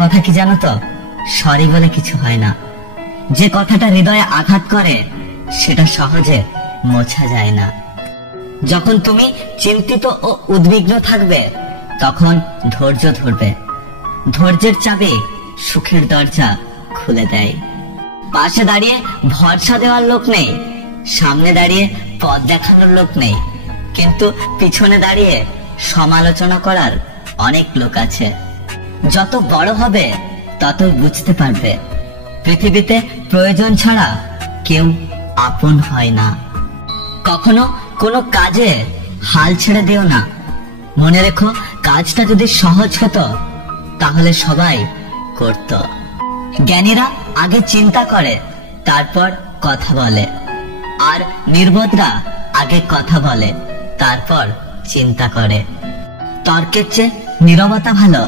কথা কি জানো তো, সরি বলে কিছু হয় না। যে কথাটা হৃদয়ে আঘাত করে সেটা সহজে মোছা যায় না। যখন তুমি চিন্তিত ও উদ্বিগ্ন থাকবে তখন ধৈর্য ধরবে। ধৈর্যের চাবি সুখের দরজা খুলে দেয়। পাশে দাঁড়িয়ে ভরসা দেওয়ার লোক নেই, সামনে দাঁড়িয়ে পথ দেখানোর লোক নেই, কিন্তু পিছনে দাঁড়িয়ে সমালোচনা করার অনেক লোক আছে। যত বড় হবে ততই বুঝতে পারবে পৃথিবীতে প্রয়োজন ছাড়া কেউ আপন হয় না। কখনো কোনো কাজে হাল ছেড়ে দিও না। মনে রেখো, কাজটা যদি সহজ হতো তাহলে সবাই করত। জ্ঞানীরা আগে চিন্তা করে তারপর কথা বলে, আর নির্বোধরা আগে কথা বলে তারপর চিন্তা করে। তর্কের চেয়ে নীরবতা ভালো,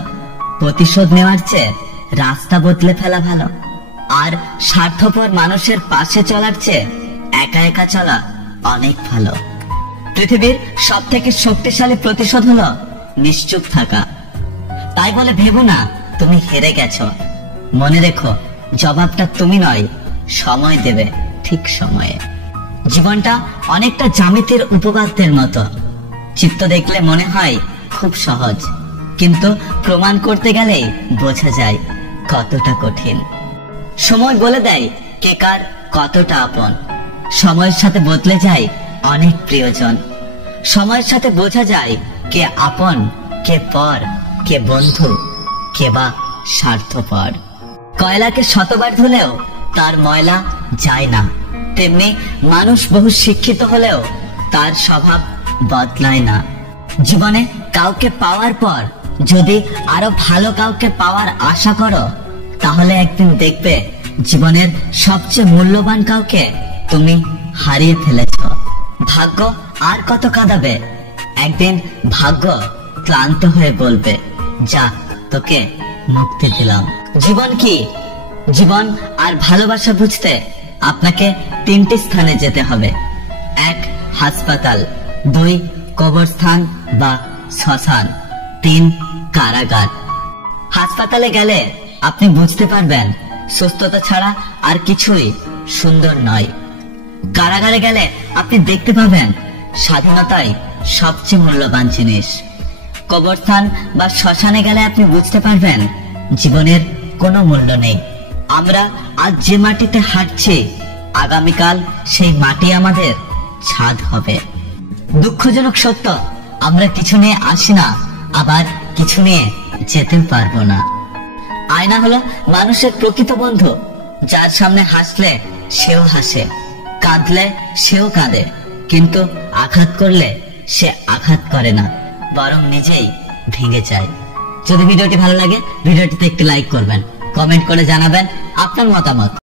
প্রতিশোধ নেওয়ার চেয়ে রাস্তা বদলে ফেলা ভালো, আর স্বার্থপর মানুষের পাশে চলার চেয়ে একা একা চলা অনেক ভালো। পৃথিবীর সব থেকে শক্তিশালী প্রতিশোধ হলো নিশ্চুপ থাকা। তাই বলে ভেবো না তুমি হেরে গেছো। মনে রেখো, জবাবটা তুমি নয়, সময় দেবে ঠিক সময়ে। জীবনটা অনেকটা জ্যামিতির উপপাদ্যের মতো। চিত্র দেখলে মনে হয় খুব সহজ, কিন্তু প্রমাণ করতে গেলেই বোঝা যায় কতটা কঠিন। সময় বলে দেয় কে কার কতটা আপন। সময়ের সাথে বদলে যায় অনেক প্রিয়জন। সময়ের সাথে বোঝা যায় কে আপন, কে পর, কে বন্ধু, কে বা স্বার্থপর। কয়লাকে শতবার ধুলেও তার ময়লা যায় না, তেমনি মানুষ বহু শিক্ষিত হলেও তার স্বভাব বদলায় না। জীবনে কাউকে পাওয়ার পর যদি আরো ভালো কাউকে পাওয়ার আশা করো, তাহলে একদিন দেখবে জীবনের সবচেয়ে মূল্যবান কাউকে তুমি হারিয়ে ফেলেছ। ভাগ্য আর কত কাঁদাবে? একদিন ভাগ্য ক্লান্ত হয়ে বলবে, যা, তোকে মুক্তি দিলাম। জীবন কি? জীবন আর ভালোবাসা বুঝতে আপনাকে 3টি স্থানে যেতে হবে। 1, হাসপাতাল। 2, কবরস্থান বা শ্মশান। 3, কারাগার। হাসপাতালে গেলে আপনি বুঝতে পারবেন সুস্থতা ছাড়া আর কিছুই সুন্দর নয়। কারাগারে গেলে আপনি দেখতে পাবেন স্বাধীনতাই সবচেয়ে মূল্যবান জিনিস। কবরস্থান বা শ্মশানে গেলে আপনি বুঝতে পারবেন জীবনের কোনো মূল্য নেই। আমরা আজ যে মাটিতে হাঁটছি, আগামীকাল সেই মাটি আমাদের ছাদ হবে। দুঃখজনক সত্য, আমরা কিছু নিয়ে আসি না, আবার কিছু নিয়ে যেতেও পারবো না। আয়না হলো মানুষের প্রকৃত বন্ধু, যার সামনে হাসলে সেও হাসে, কাঁদলে সেও কাঁদে, কিন্তু আঘাত করলে সে আঘাত করে না, বরং নিজেই ভেঙে যায়। যদি ভিডিওটি ভালো লাগে ভিডিওটিতে একটি লাইক করবেন, কমেন্ট করে জানাবেন আপনার মতামত।